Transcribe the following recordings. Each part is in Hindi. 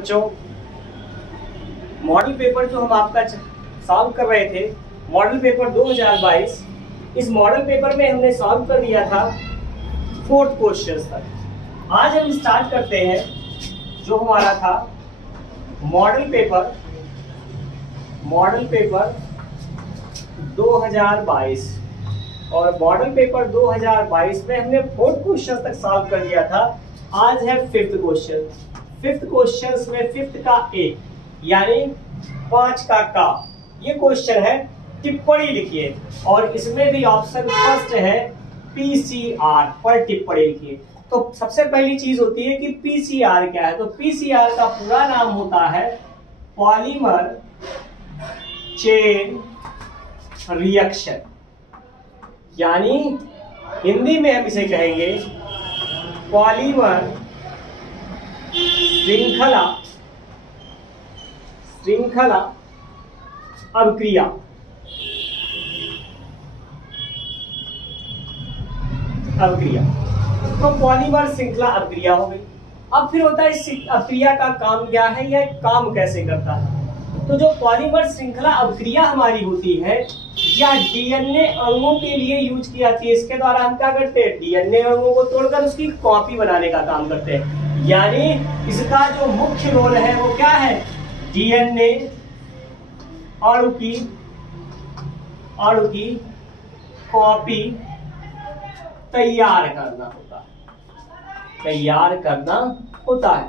बच्चों, मॉडल पेपर जो हम आपका सॉल्व कर रहे थे, मॉडल पेपर 2022, इस मॉडल पेपर में हमने सॉल्व कर दिया था 4th क्वेश्चन तक। आज हम स्टार्ट करते हैं जो हमारा था मॉडल पेपर 2022, और मॉडल पेपर 2022 में हमने 4th क्वेश्चन तक सॉल्व कर दिया था। आज है 5th क्वेश्चन। 5th क्वेश्चन में 5th का ए यानी 5 का ये क्वेश्चन है, टिप्पणी लिखिए। और इसमें भी ऑप्शन फर्स्ट है PCR पर टिप्पणी लिखिए। तो सबसे पहली चीज होती है कि PCR क्या है। तो PCR का पूरा नाम होता है पॉलीमर चेन रिएक्शन, यानी हिंदी में हम इसे कहेंगे पॉलीमर श्रृंखला अभिक्रिया। तो पॉलीमर श्रृंखला अभिक्रिया हो गई। अब फिर होता है इस अभिक्रिया का काम क्या है, यह काम कैसे करता है। तो जो पॉलीमर श्रृंखला अभिक्रिया हमारी होती है या डीएनए अणुओं के लिए यूज की जाती है। इसके द्वारा हम क्या करते हैं, डीएनए अणुओं को तोड़कर उसकी कॉपी बनाने का काम करते हैं। यानी इसका जो मुख्य रोल है वो क्या है, डीएनए अणु की कॉपी तैयार करना होता है।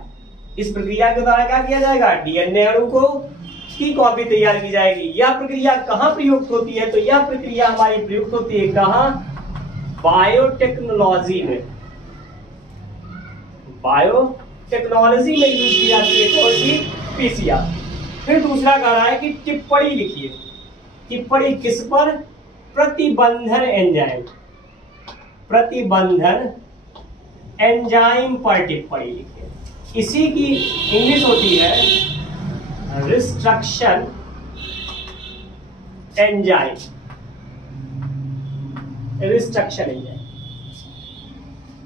इस प्रक्रिया के द्वारा क्या किया जाएगा, डीएनए अणु को की कॉपी तैयार की जाएगी। यह प्रक्रिया कहाँ प्रयुक्त होती है, तो यह प्रक्रिया हमारी प्रयुक्त होती है कहाँ, बायोटेक्नोलॉजी में। बायोटेक्नोलॉजी में यूज की जाती है कौन सी, PCR। फिर दूसरा कह रहा है कि टिप्पणी लिखिए। टिप्पणी किस पर, प्रतिबंधन एंजाइम पर टिप्पणी लिखिए। इसी की इंग्लिश होती है रिस्ट्रक्शन एंजाइम।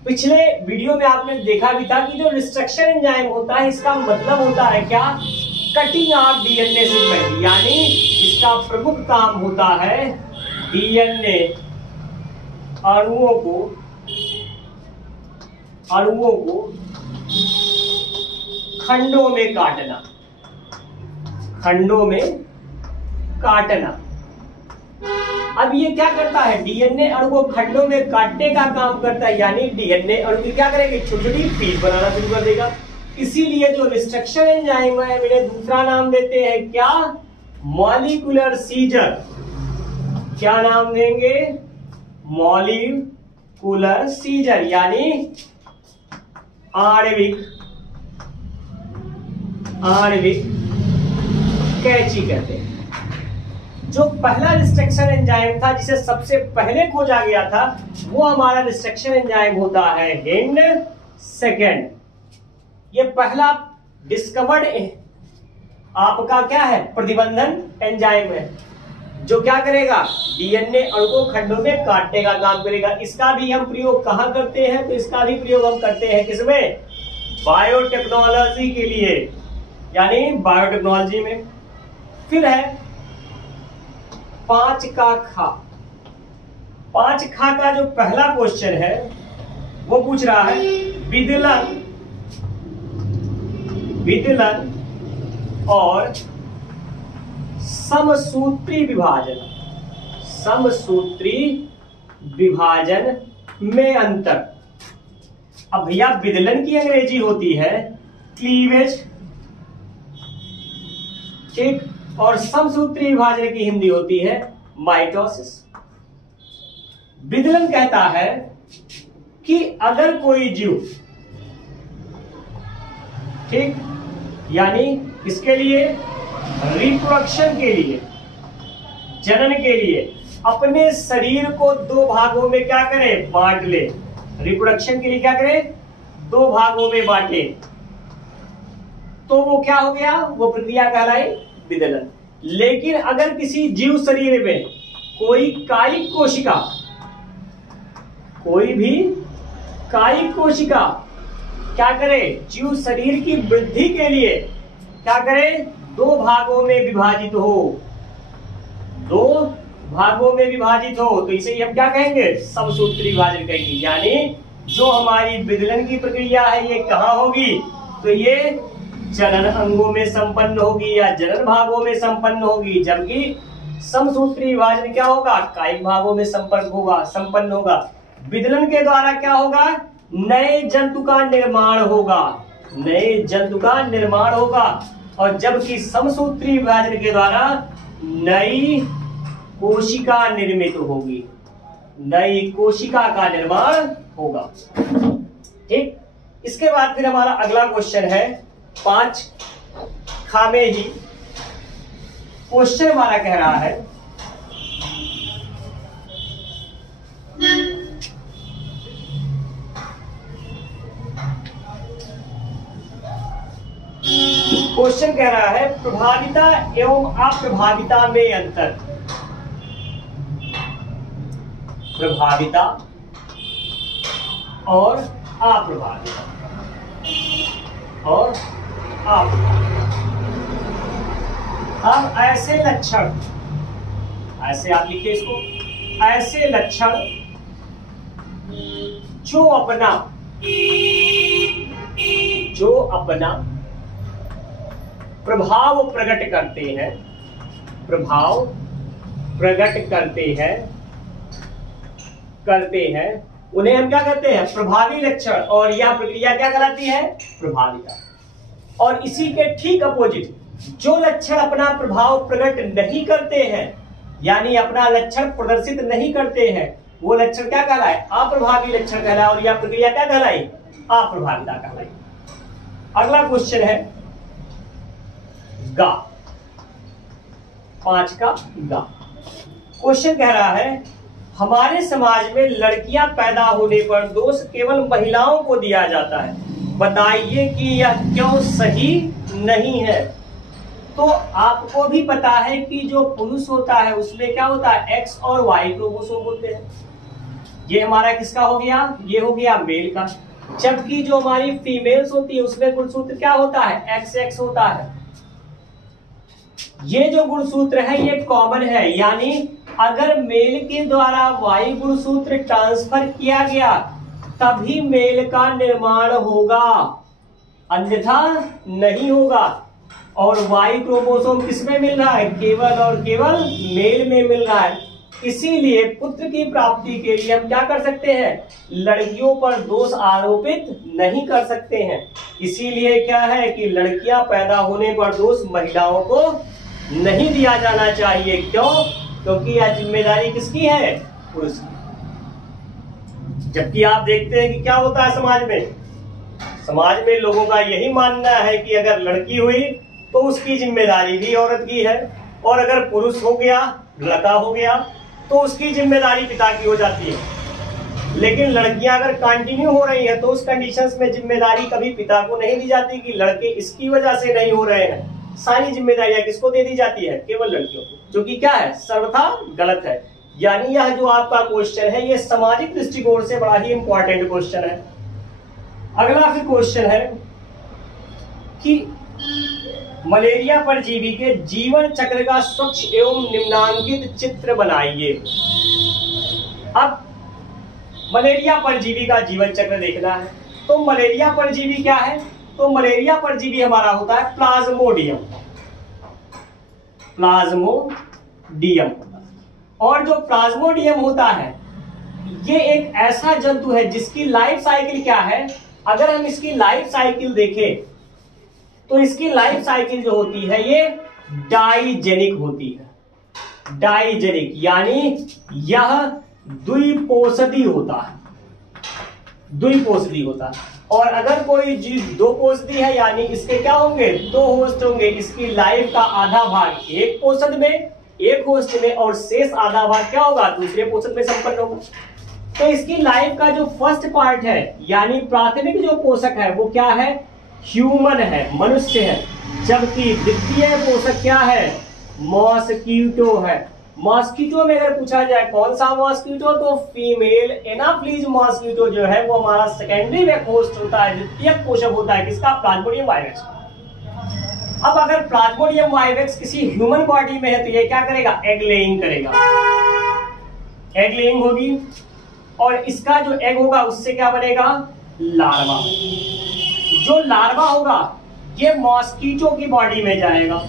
पिछले वीडियो में आपने देखा भी था कि जो रिस्ट्रक्शन एंजाइम होता है इसका मतलब होता है क्या, कटिंग ऑफ डीएनए सीक्वेंस। यानी इसका प्रमुख काम होता है डीएनए अणुओं को खंडों में काटना। अब ये क्या करता है, डीएनए अणु को खंडों में काटने का काम करता है। यानी डीएनए अणु की क्या करेगी, छोटी छोटी पीस बनाना शुरू कर देगा। इसीलिए जो रिस्ट्रक्शन एंजाइम है इन्हें दूसरा नाम देते हैं क्या, मॉलिक्यूलर सीजर। क्या नाम देंगे, मॉलिक्यूलर सीजर, यानी आणविक कैंची कहते हैं। जो पहला रिस्ट्रक्शन एंजाइम था जिसे सबसे पहले खोजा गया था वो हमारा रिस्ट्रक्शन एंजाइम होता है हिंड सेकेंड। ये पहला डिस्कवर्ड आपका क्या है, प्रतिबंधन एंजाइम है, जो क्या करेगा, डीएनए अणु को खंडों में काटने का काम करेगा। इसका भी हम प्रयोग कहां करते हैं, तो इसका भी प्रयोग हम करते हैं किसमें, बायोटेक्नोलॉजी के लिए, यानी बायोटेक्नोलॉजी में। फिर है 5 का जो पहला क्वेश्चन है वो पूछ रहा है विदलन और समसूत्री विभाजन में अंतर। अब भैया विदलन की अंग्रेजी होती है क्लीवेज, ठीक, और समसूत्री विभाजन की हिंदी होती है माइटोसिस। विदलन कहता है कि अगर कोई जीव, ठीक, यानी इसके लिए रिप्रोडक्शन के लिए, जनन के लिए अपने शरीर को 2 भागों में क्या करे, बांट ले। रिप्रोडक्शन के लिए क्या करे, 2 भागों में बांटे, तो वो क्या हो गया, वो प्रक्रिया कहलाई विदलन। लेकिन अगर किसी जीव शरीर में कोई कायिक कोशिका, कोई भी कायिक कोशिका क्या करे, जीव शरीर की वृद्धि के लिए क्या करे, दो भागों में विभाजित हो, दो भागों में विभाजित हो, तो इसे हम क्या कहेंगे, समसूत्री विभाजन कहेंगे। यानी जो हमारी विदलन की प्रक्रिया है ये कहाँ होगी, तो ये जनन अंगों में संपन्न होगी या जनन भागों में संपन्न होगी, जबकि समसूत्री विभाजन क्या होगा, कायिक भागों में संपन्न होगा। विदलन के द्वारा क्या होगा, नए जंतु का निर्माण होगा, नए जंतु का निर्माण होगा, और जबकि समसूत्री विभाजन के द्वारा नई कोशिका निर्मित होगी, नई कोशिका का निर्माण होगा। ठीक, इसके बाद फिर हमारा अगला क्वेश्चन है 5 खामे ही। क्वेश्चन हमारा कह रहा है प्रभाविता एवं अप्रभाविता में अंतर। प्रभाविता और अप्रभाविता अब ऐसे लक्षण, ऐसे आप लिखिए इसको, ऐसे लक्षण जो अपना प्रभाव प्रकट करते हैं उन्हें हम क्या कहते हैं, प्रभावी लक्षण, और यह प्रक्रिया क्या कहलाती है, प्रभाविता। और इसी के ठीक अपोजिट जो लक्षण अपना प्रभाव प्रकट नहीं करते हैं, यानी अपना लक्षण प्रदर्शित नहीं करते हैं, वो लक्षण क्या कहलाए, अप्रभावी लक्षण कहलाए, और यह प्रक्रिया क्या कहलाई, अप्रभाविता कहलाई। अगला क्वेश्चन है गा, 5 का गा। क्वेश्चन कह रहा है हमारे समाज में लड़कियां पैदा होने पर दोष केवल महिलाओं को दिया जाता है, बताइए कि यह क्यों सही नहीं है। तो आपको भी पता है कि जो पुरुष होता है उसमें क्या होता है, एक्स और वाई क्रोमोसोम होते हैं। ये हमारा किसका हो गया, ये हो गया मेल का। जबकि जो हमारी फीमेल्स होती है उसमें गुणसूत्र क्या होता है, एक्स एक्स होता है। ये जो गुणसूत्र है ये कॉमन है, यानी अगर मेल के द्वारा वाई गुणसूत्र ट्रांसफर किया गया तभी मेल का निर्माण होगा, अन्यथा नहीं होगा। और वाई क्रोमोसोम किसमें मिल रहा है, केवल और केवल मेल में मिल रहा है। इसीलिए पुत्र की प्राप्ति के लिए हम क्या कर सकते हैं, लड़कियों पर दोष आरोपित नहीं कर सकते हैं। इसीलिए क्या है कि लड़कियां पैदा होने पर दोष महिलाओं को नहीं दिया जाना चाहिए। क्यों, क्योंकि यह जिम्मेदारी किसकी है, पुरुष की। जबकि आप देखते हैं कि क्या होता है समाज में लोगों का यही मानना है कि अगर लड़की हुई तो उसकी जिम्मेदारी भी औरत की है, और अगर पुरुष हो गया, लड़का हो गया, तो उसकी जिम्मेदारी पिता की हो जाती है। लेकिन लड़कियां अगर कंटिन्यू हो रही है तो उस कंडीशंस में जिम्मेदारी कभी पिता को नहीं दी जाती कि लड़के इसकी वजह से नहीं हो रहे हैं। सारी जिम्मेदारियां किसको दे दी जाती है, केवल लड़कियों को, जो कि क्या है, सर्वथा गलत है। यानी यह जो आपका क्वेश्चन है ये सामाजिक दृष्टिकोण से बड़ा ही इंपॉर्टेंट क्वेश्चन है। अगला फिर क्वेश्चन है कि मलेरिया परजीवी के जीवन चक्र का स्वच्छ एवं निम्नांकित चित्र बनाइए। अब मलेरिया परजीवी का जीवन चक्र देखना है, तो मलेरिया परजीवी क्या है, तो मलेरिया परजीवी हमारा होता है प्लाज्मोडियम। और जो प्लाज्मोडियम होता है ये एक ऐसा जंतु है जिसकी लाइफ साइकिल क्या है, अगर हम इसकी लाइफ साइकिल देखें तो इसकी लाइफ साइकिल जो होती है ये डाइजेनिक होती है। डाइजेनिक यानी यह द्विपोषदी होता है, और अगर कोई जीव दो पोषदी है यानी इसके क्या होंगे, 2 होस्ट होंगे। इसकी लाइफ का आधा भाग एक पोषद में, एक होस्ट में, और शेष आधा भाग क्या होगा, दूसरे पोषद में संपन्न होगा। तो इसकी लाइफ का जो फर्स्ट पार्ट है यानी प्राथमिक जो पोषक है वो क्या है, ह्यूमन है, मनुष्य है। जबकि द्वितीय पोषक क्या है, मॉस्किटो है। मॉस्किटो में अगर पूछा जाए कौन सा मॉस्किटो, तो फीमेल एनाफ्लीज मॉस्किटो जो है वो हमारा सेकेंडरी होस्ट होता है, द्वितीयक पोषक होता है किसका, प्लाज्मोडियम वायरस। अब अगर प्लाज्मोडियम वाइवेक्स किसी ह्यूमन बॉडी में है तो ये क्या करेगा, एग लेइंग करेगा, एग लेइंग होगी, और इसका जो एग होगा उससे क्या बनेगा, लार्वा। जो लार्वा होगा ये मॉस्कीटो की बॉडी में जाएगा,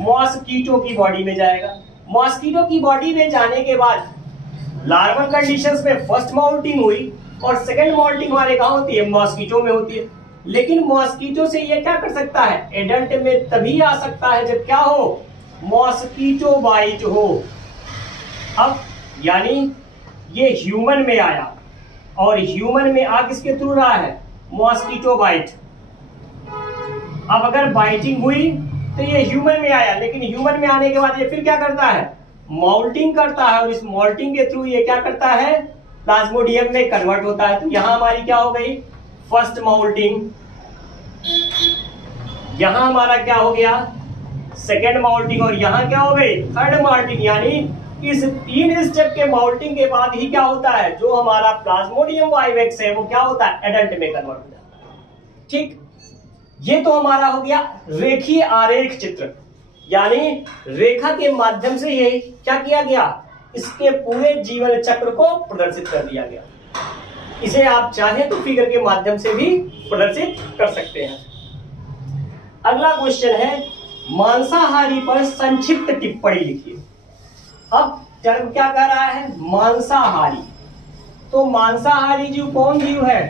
मॉस्कीटो की बॉडी में जाएगा। मॉस्कीटो की बॉडी में जाने के बाद लार्वल कंडीशंस में फर्स्ट मॉल्टिंग हुई और सेकंड मॉल्टिंग हमारे कहां होती है, मॉस्कीटो में होती है। लेकिन मॉस्कीटो से ये क्या कर सकता है, एडल्ट में तभी आ सकता है जब क्या हो, मॉस्कीटो बाइट हो। अब यानी ये ह्यूमन में आया और ह्यूमन में आ किसके थ्रू रहा है, मॉस्कीटो बाइट। अब अगर बाइटिंग हुई तो ये ह्यूमन में आया, लेकिन ह्यूमन में आने के बाद ये फिर क्या करता है, मॉल्टिंग करता है, और इस मॉल्टिंग के थ्रू ये क्या करता है, प्लाज्मोडियम में कन्वर्ट होता है। तो यहां हमारी क्या हो गई, फर्स्ट मॉल्टिंग, यहां हमारा क्या हो गया, सेकेंड मॉल्टिंग, और यहां क्या हो गई, थर्ड मॉल्टिंग। यानी इस 3 स्टेप के मॉल्टिंग के बाद ही क्या होता है, जो हमारा प्लाज्मोडियम वाइवेक्स है वो क्या होता है, एडल्ट में कन्वर्ट हो जाता है। ठीक, ये तो हमारा हो गया रेखीय आरेख चित्र, यानी रेखा के माध्यम से ये क्या किया गया, इसके पूरे जीवन चक्र को प्रदर्शित कर दिया गया। इसे आप चाहें तो फिगर के माध्यम से भी प्रदर्शित कर सकते हैं। अगला क्वेश्चन है, मांसाहारी पर संक्षिप्त टिप्पणी लिखिए। अब टर्म क्या कह रहा है, मांसाहारी। तो मांसाहारी जीव कौन जीव है,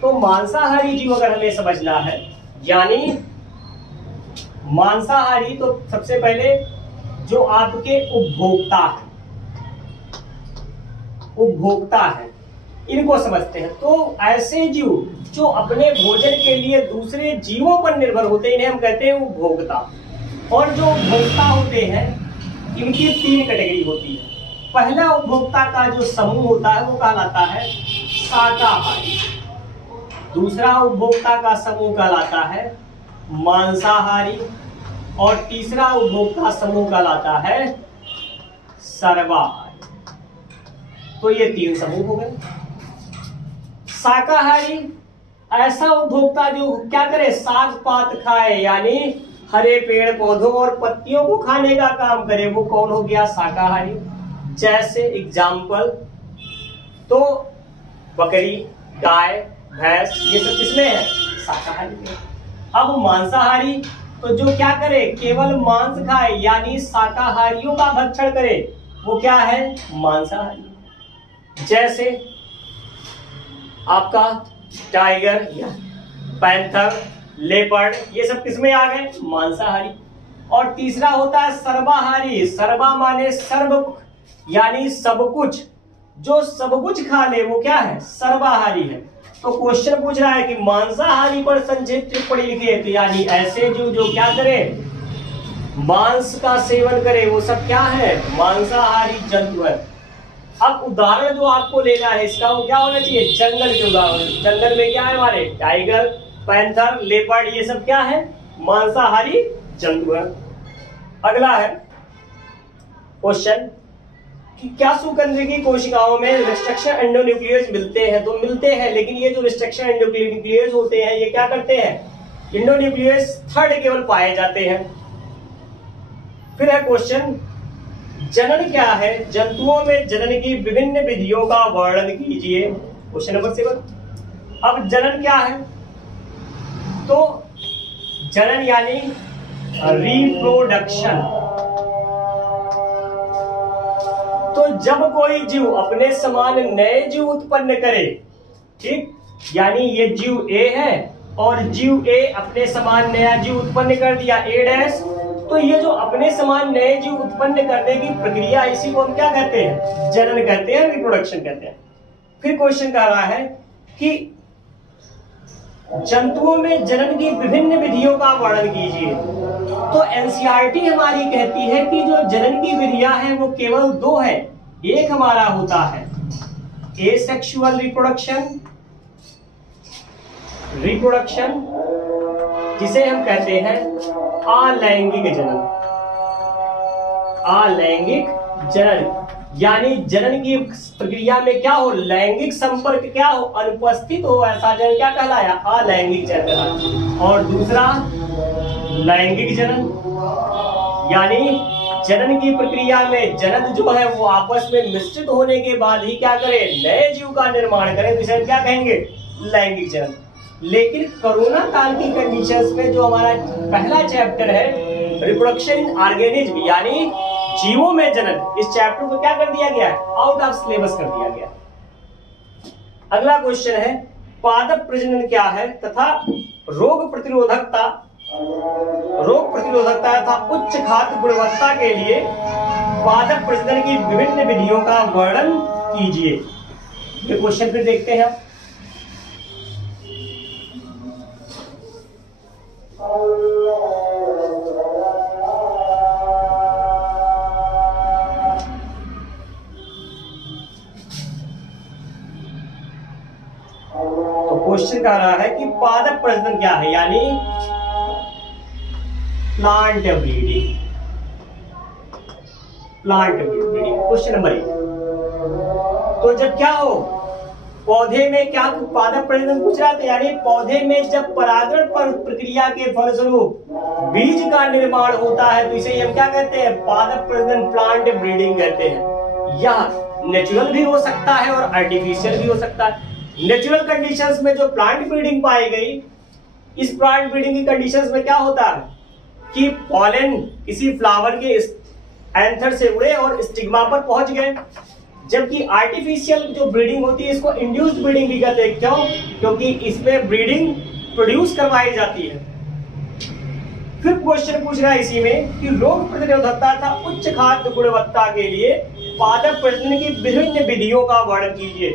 तो मांसाहारी जीव अगर हमें समझना है, यानी मांसाहारी तो सबसे पहले जो आपके उपभोक्ता है, उपभोक्ता है, इनको समझते हैं। तो ऐसे जीव जो अपने भोजन के लिए दूसरे जीवों पर निर्भर होते हैं, इन्हें हम कहते हैं उपभोक्ता। और जो उपभोक्ता होते हैं इनकी 3 कैटेगरी होती है। पहला उपभोक्ता का जो समूह होता है वो कहलाता है शाकाहारी, दूसरा उपभोक्ता का समूह कहलाता है मांसाहारी, और तीसरा उपभोक्ता समूह कहलाता है सर्वाहारी। तो ये 3 समूह हो गए। शाकाहारी ऐसा उपभोक्ता जो क्या करे, साग पात खाए, यानी हरे पेड़ पौधों और पत्तियों को खाने का काम करे, वो कौन हो गया, शाकाहारी। जैसे एग्जाम्पल तो बकरी, गाय, भैंस, ये सब किसमें है, शाकाहारी में। अब मांसाहारी तो जो क्या करे, केवल मांस खाए, यानी शाकाहारियों का भक्षण करे, वो क्या है, मांसाहारी। जैसे आपका टाइगर, पैंथर, लेपर्ड, ये सब किसमें आ गए, मांसाहारी। और तीसरा होता है सर्वाहारी, सर्वा माने सर्व, यानी सब कुछ, जो सब कुछ खा ले वो क्या है, सर्वाहारी है। तो क्वेश्चन पूछ रहा है कि मांसाहारी पर संक्षिप्त टिप्पणी लिखिए। तो यानी ऐसे जो क्या करे, मांस का सेवन करे, वो सब क्या है, मांसाहारी जंतु है। अब उदाहरण जो आपको लेना है इसका वो क्या होना चाहिए, जंगल के उदाहरण। जंगल में क्या है हमारे, टाइगर, पैंथर, लेपर्ड, ये सब क्या है, मांसाहारी जंतु है। अगला है क्वेश्चन कि क्या शुक्राणु की कोशिकाओं में रिस्ट्रक्शन एंडोन्यूक्लियस मिलते हैं, तो मिलते हैं, लेकिन ये जो रिस्ट्रक्शन एंडोन्यूक्लियस होते हैं ये क्या करते हैं, एंडोन्यूक्लियस थर्ड केवल पाए जाते हैं। फिर है क्वेश्चन, जनन क्या है, जंतुओं में जनन की विभिन्न विधियों का वर्णन कीजिए। Question number 7। अब जनन क्या है, तो जनन यानी रिप्रोडक्शन। तो जब कोई जीव अपने समान नए जीव उत्पन्न करे, ठीक, यानी ये जीव ए है और जीव ए अपने समान नया जीव उत्पन्न कर दिया, ए डैश, तो ये जो अपने समान नए जीव उत्पन्न करने की प्रक्रिया, इसी को हम क्या कहते हैं, जनन कहते हैं, रिप्रोडक्शन कहते हैं। फिर क्वेश्चन कह रहा है कि जंतुओं में जनन की विभिन्न विधियों का वर्णन कीजिए। तो एनसीईआरटी हमारी कहती है कि जो जनन की विधियां हैं वो केवल 2 है। एक हमारा होता है एसेक्सुअल रिप्रोडक्शन, जिसे हम कहते हैं अलैंगिक जनन, अलैंगिक जनन, यानी जनन की प्रक्रिया में क्या हो, लैंगिक संपर्क क्या हो, अनुपस्थित हो, ऐसा जनन क्या कहलाया, अलैंगिक जनन कहलाया। और दूसरा लैंगिक जनन, यानी जनन की प्रक्रिया में जनन जो है वो आपस में मिश्रित होने के बाद ही क्या करे, नए जीव का निर्माण करे, तो इसे हम क्या कहेंगे, लैंगिक जनन। लेकिन कोरोना काल की कंडीशंस में जो हमारा पहला चैप्टर है रिप्रोडक्शन इन ऑर्गेनिज्म, यानी जीवों में जनन, इस चैप्टर को क्या कर दिया गया है, आउट ऑफ सिलेबस कर दिया गया। अगला क्वेश्चन है पादप प्रजनन क्या है तथा रोग प्रतिरोधकता तथा उच्च खाद्य गुणवत्ता के लिए पादप प्रजनन की विभिन्न विधियों का वर्णन कीजिए। ये क्वेश्चन फिर देखते हैं। क्वेश्चन कह रहा है कि पादप प्रजनन क्या है, यानी प्लांट ब्रीडिंग। Question number 1। तो जब क्या हो, पौधे में क्या पादप प्रजनन पूछ रहा था, यानी पौधे में जब परागण पर प्रक्रिया के फलस्वरूप बीज का निर्माण होता है तो इसे हम क्या कहते हैं, पादप प्रजनन, प्लांट ब्रीडिंग कहते हैं। यह नेचुरल भी हो सकता है और आर्टिफिशियल भी हो सकता है। नेचुरल कंडीशंस में जो प्लांट ब्रीडिंग पाई गई, इस प्लांट ब्रीडिंग की कंडीशंस में क्या होता है कि पॉलन किसी फ्लावर के एंथर से उड़े और स्टिग्मा पर पहुंच गए। जबकि आर्टिफिशियल जो ब्रीडिंग होती है इसको इंड्यूस्ड ब्रीडिंग भी कहते हैं। क्यों? क्योंकि इसमें ब्रीडिंग प्रोड्यूस करवाई जाती है। फिर क्वेश्चन पूछ रहा है इसी में कि रोग प्रतिरोधकता तथा उच्च खाद्य गुणवत्ता के लिए पादप प्रजनन की विभिन्न विधियों का वर्णन कीजिए।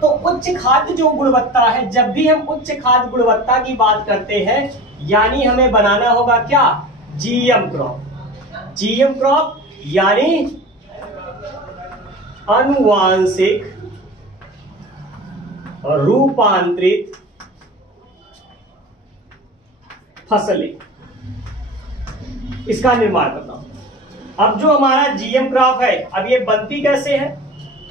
तो उच्च खाद्य जो गुणवत्ता है, जब भी हम उच्च खाद्य गुणवत्ता की बात करते हैं यानी हमें बनाना होगा क्या, जीएम क्रॉप। जीएम क्रॉप यानी आनुवांशिक और रूपांतरित फसलें, इसका निर्माण करना। अब जो हमारा जीएम क्रॉप है, अब ये बनती कैसे है,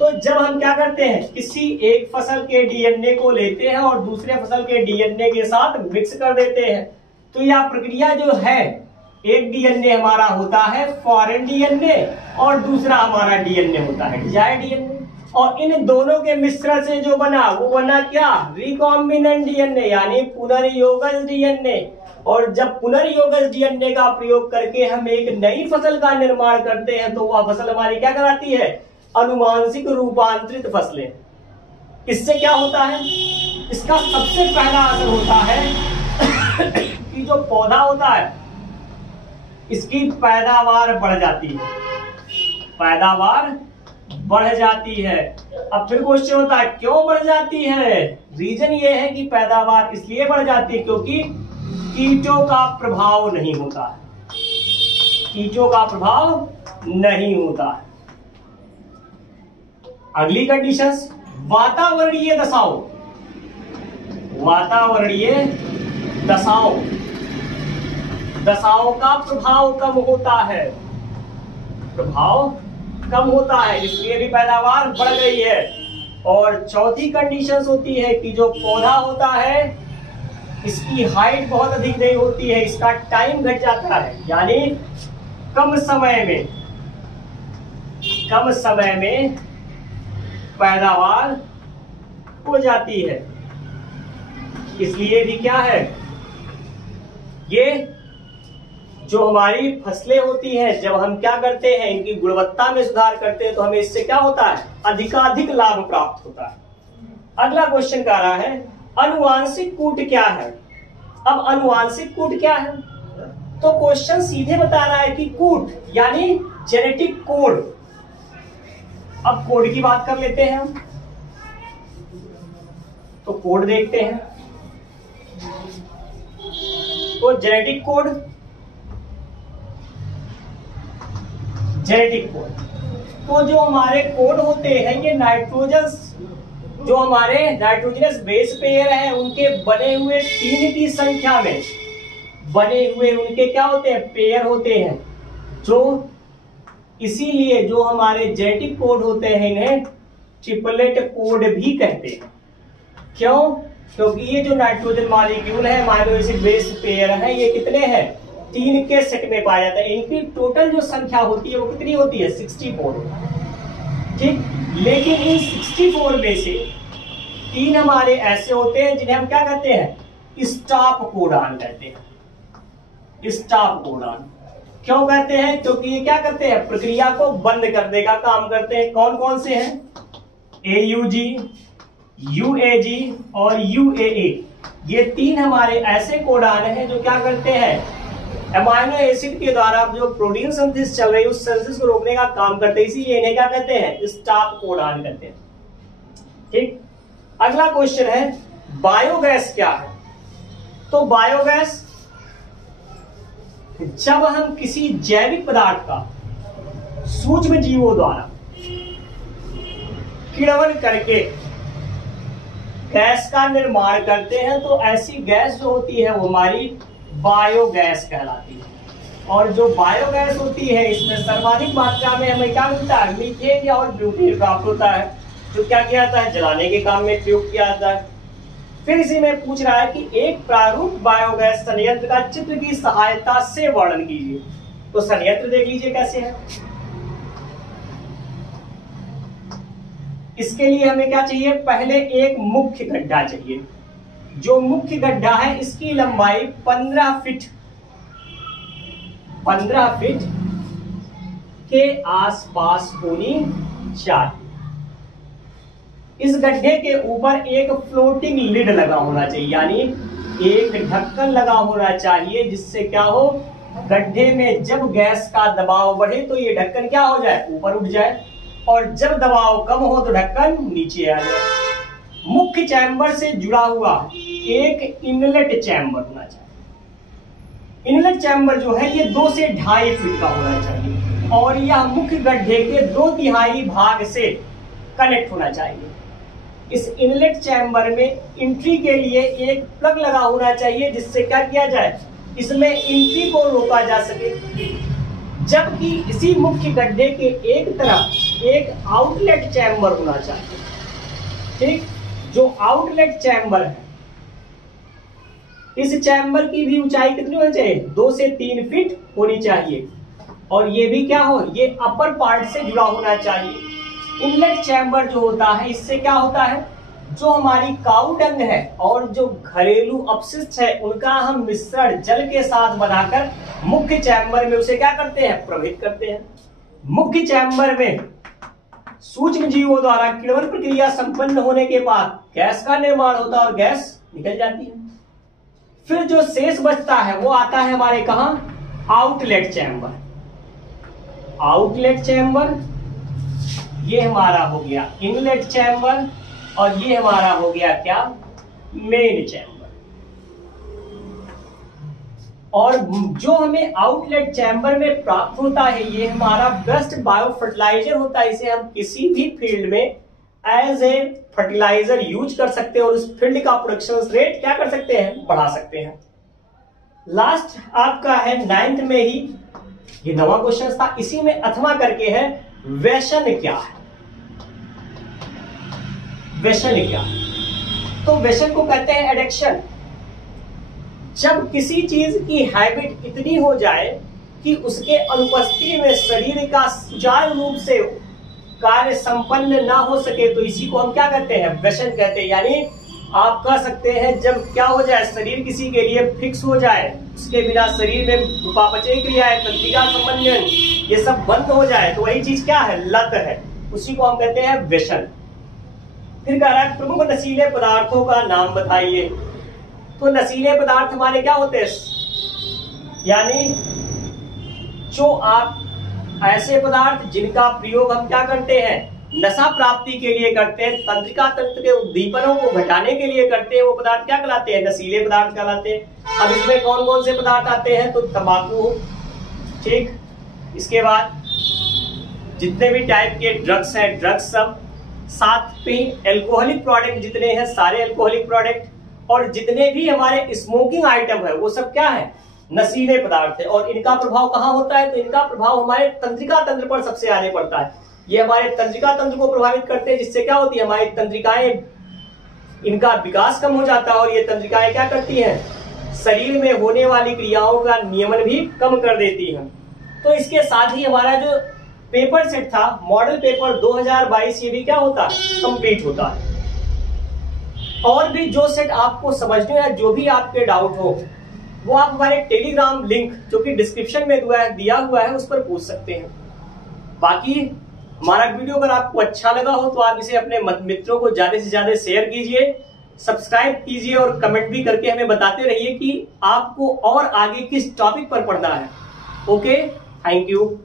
तो जब हम क्या करते हैं, किसी एक फसल के डीएनए को लेते हैं और दूसरे फसल के डीएनए के साथ मिक्स कर देते हैं, तो यह प्रक्रिया जो है, एक डीएनए हमारा होता है फॉरेन डीएनए और दूसरा हमारा डीएनए होता है डिजायर्ड डीएनए, और इन दोनों के मिश्रण से जो बना वो बना क्या, रिकॉम्बिनेंट डीएनए यानी पुनर्योगज डीएनए। और जब पुनर्योगज डीएनए का प्रयोग करके हम एक नई फसल का निर्माण करते हैं तो वह फसल हमारी क्या कराती है, अनुवांशिक रूपांतरित फसलें। इससे क्या होता है, इसका सबसे पहला असर होता है कि जो पौधा होता है इसकी पैदावार बढ़ जाती है, पैदावार बढ़ जाती है। अब फिर क्वेश्चन होता है क्यों बढ़ जाती है, रीजन ये है कि पैदावार इसलिए बढ़ जाती है क्योंकि कीटों का प्रभाव नहीं होता है, कीटों का प्रभाव नहीं होता है। अगली कंडीशंस, वातावरणीय दशाओं, वातावरणीय दशाओं का प्रभाव कम होता है, प्रभाव कम होता है, इसलिए भी पैदावार बढ़ गई है। और चौथी कंडीशंस होती है कि जो पौधा होता है इसकी हाइट बहुत अधिक नहीं होती है, इसका टाइम घट जाता है, यानी कम समय में पैदावार हो जाती है। इसलिए भी क्या है, ये जो हमारी फसलें होती हैं, जब हम क्या करते हैं इनकी गुणवत्ता में सुधार करते हैं तो हमें इससे क्या होता है, अधिकाधिक लाभ प्राप्त होता है। अगला क्वेश्चन कह रहा है अनुवांशिक कूट क्या है। अब अनुवांशिक कूट क्या है, तो क्वेश्चन सीधे बता रहा है कि कूट यानी जेनेटिक कोड। अब कोड की बात कर लेते हैं हम, तो कोड देखते हैं। तो जेनेटिक कोड, तो जो हमारे कोड होते हैं ये जो हमारे नाइट्रोजनस बेस पेयर हैं उनके बने हुए 3 की संख्या में बने हुए उनके क्या होते हैं, पेयर होते हैं, जो इसीलिए जो हमारे जेनेटिक कोड होते हैं इन्हें ट्रिपलेट कोड भी कहते हैं। क्यों? क्योंकि ये जो नाइट्रोजन मॉलिक्यूल है अमीनो एसिड बेस पेयर है, ये कितने हैं? 3 के सेट में पाया जाता है। इनकी टोटल जो संख्या होती है वो कितनी होती है? 64। ठीक, लेकिन इन 64 में से 3 हमारे ऐसे होते हैं जिन्हें हम क्या कहते हैं? स्टॉप कोडान कहते हैं। स्टॉप कोडान क्यों कहते हैं? क्योंकि ये क्या करते हैं? प्रक्रिया को बंद करने का काम करते हैं। कौन कौन से हैं? AUG, UAG और UAA। ये 3 हमारे ऐसे कोडान हैं जो क्या करते हैं? अमीनो एसिड के द्वारा जो प्रोटीन सिंथेसिस चल रही है उस सिंथेसिस को रोकने का काम करते हैं, इसीलिए इन्हें क्या कहते हैं? स्टॉप कोडान कहते हैं। ठीक, अगला क्वेश्चन है बायोगैस क्या है? तो बायोगैस जब हम किसी जैविक पदार्थ का सूक्ष्म जीवों द्वारा किण्वन करके गैस का निर्माण करते हैं तो ऐसी गैस जो होती है वो हमारी बायोगैस कहलाती है। और जो बायोगैस होती है इसमें सर्वाधिक मात्रा में हमें क्या मिलता है? मीथेन या और ब्यूटेन प्राप्त होता है, जो क्या किया जाता है? जलाने के काम में प्रयोग किया जाता है। फिर इसी में पूछ रहा है कि एक प्रारूप बायोगैस संयंत्र का चित्र की सहायता से वर्णन कीजिए। तो संयंत्र देख लीजिए कैसे है। इसके लिए हमें क्या चाहिए? पहले एक मुख्य गड्ढा चाहिए। जो मुख्य गड्ढा है इसकी लंबाई 15 फीट के आसपास होनी चाहिए। इस गड्ढे के ऊपर एक फ्लोटिंग लिड लगा होना चाहिए, यानी एक ढक्कन लगा होना चाहिए, जिससे क्या हो? गड्ढे में जब गैस का दबाव बढ़े तो ये ढक्कन क्या हो जाए? ऊपर उठ जाए, और जब दबाव कम हो तो ढक्कन नीचे आ जाए। मुख्य चैम्बर से जुड़ा हुआ एक इनलेट चैम्बर होना चाहिए। इनलेट चैम्बर जो है ये 2 से 2.5 फीट का होना चाहिए और यह मुख्य गड्ढे के 2/3 भाग से कनेक्ट होना चाहिए। इस इनलेट चैम्बर में एंट्री के लिए एक प्लग लगा होना चाहिए, जिससे क्या किया जाए? इसमें एंट्री को रोका जा सके। जबकि इसी मुख्य गड्ढे के एक तरफ एक आउटलेट चैम्बर होना चाहिए। ठीक, जो आउटलेट चैम्बर है इस चैम्बर की भी ऊंचाई कितनी होनी चाहिए? 2 से 3 फीट होनी चाहिए, और ये भी क्या हो? ये अपर पार्ट से जुड़ा होना चाहिए। इनलेट चैम्बर जो होता है इससे क्या होता है? जो हमारी काऊ डंग है और जो घरेलू अपशिष्ट है उनका हम मिश्रण जल के साथ बनाकर मुख्य चैम्बर में उसे क्या करते हैं? प्रवहित करते हैं। मुख्य चैम्बर में सूक्ष्म जीवों द्वारा किण्वन प्रक्रिया संपन्न होने के बाद गैस का निर्माण होता है और गैस निकल जाती है। फिर जो शेष बचता है वो आता है हमारे कहां? Outlet chamber. आउटलेट चैम्बर ये हमारा हो गया इनलेट चैम्बर, और ये हमारा हो गया क्या? Main chamber. और जो हमें आउटलेट चैम्बर में प्राप्त होता है ये हमारा बेस्ट बायो फर्टिलाइजर होता है। इसे हम किसी भी फील्ड में एज ए फर्टिलाइजर यूज कर सकते हैं और उस फील्ड का प्रोडक्शन रेट क्या कर सकते हैं? बढ़ा सकते हैं। लास्ट आपका है 9th में ही, ये 9वां क्वेश्चन था, इसी में 8वां करके है व्यसन क्या है? व्यसन क्या? तो व्यसन को कहते हैं एडिक्शन। जब किसी चीज की हैबिट इतनी हो जाए कि उसके अनुपस्थिति में शरीर का सुचारू रूप से कार्य संपन्न ना हो सके, तो इसी को हम क्या कहते हैं? व्यसन कहते हैं। यानी आप कह सकते हैं जब क्या हो जाए? शरीर किसी के लिए फिक्स हो जाए, उसके बिना शरीर में उपापचय क्रियाएं, तंत्रिका संबंधन ये सब बंद हो जाए, तो वही चीज क्या है? लत है। उसी को हम कहते हैं व्यसन। फिर कह रहा है प्रमुख नशीले पदार्थों का नाम बताइए। तो नशीले पदार्थ हमारे क्या होते हैं? यानी जो आप ऐसे पदार्थ जिनका प्रयोग हम क्या करते हैं? नशा प्राप्ति के लिए करते हैं, तंत्रिका तंत्र के उद्दीपनों को घटाने के लिए करते हैं, वो पदार्थ क्या कहलाते हैं? नशीले पदार्थ कहलाते हैं। अब इसमें कौन कौन से पदार्थ आते हैं? तो तंबाकू, ठीक, इसके बाद जितने भी टाइप के ड्रग्स हैं, ड्रग्स सब, साथ में एल्कोहलिक प्रोडक्ट जितने हैं सारे एल्कोहलिक प्रोडक्ट, और जितने भी हमारे स्मोकिंग आइटम है वो सब क्या है? नशीले पदार्थ है। और इनका प्रभाव कहाँ होता है? तो इनका प्रभाव हमारे तंत्रिका तंत्र पर सबसे आगे पड़ता है। ये हमारे तंत्रिका तंत्र को प्रभावित करते हैं, जिससे क्या होती है, हमारी तंत्रिकाएं, इनका विकास कम हो जाता है। और ये तंत्रिकाएं क्या करती हैं? शरीर में होने वाली क्रियाओं का नियमन भी कम कर देती हैं। तो इसके साथ ही हमारा जो पेपर सेट था, मॉडल पेपर 2022, ये भी क्या होता है? कंप्लीट होता है। और भी जो सेट आपको समझने या जो भी आपके डाउट हो, वो आप हमारे टेलीग्राम लिंक जो कि डिस्क्रिप्शन में दिया हुआ है उस पर पूछ सकते हैं। बाकी हमारा वीडियो अगर आपको अच्छा लगा हो तो आप इसे अपने मित्रों को ज्यादा से ज्यादा शेयर कीजिए, सब्सक्राइब कीजिए और कमेंट भी करके हमें बताते रहिए कि आपको और आगे किस टॉपिक पर पढ़ना है। Okay, thank you.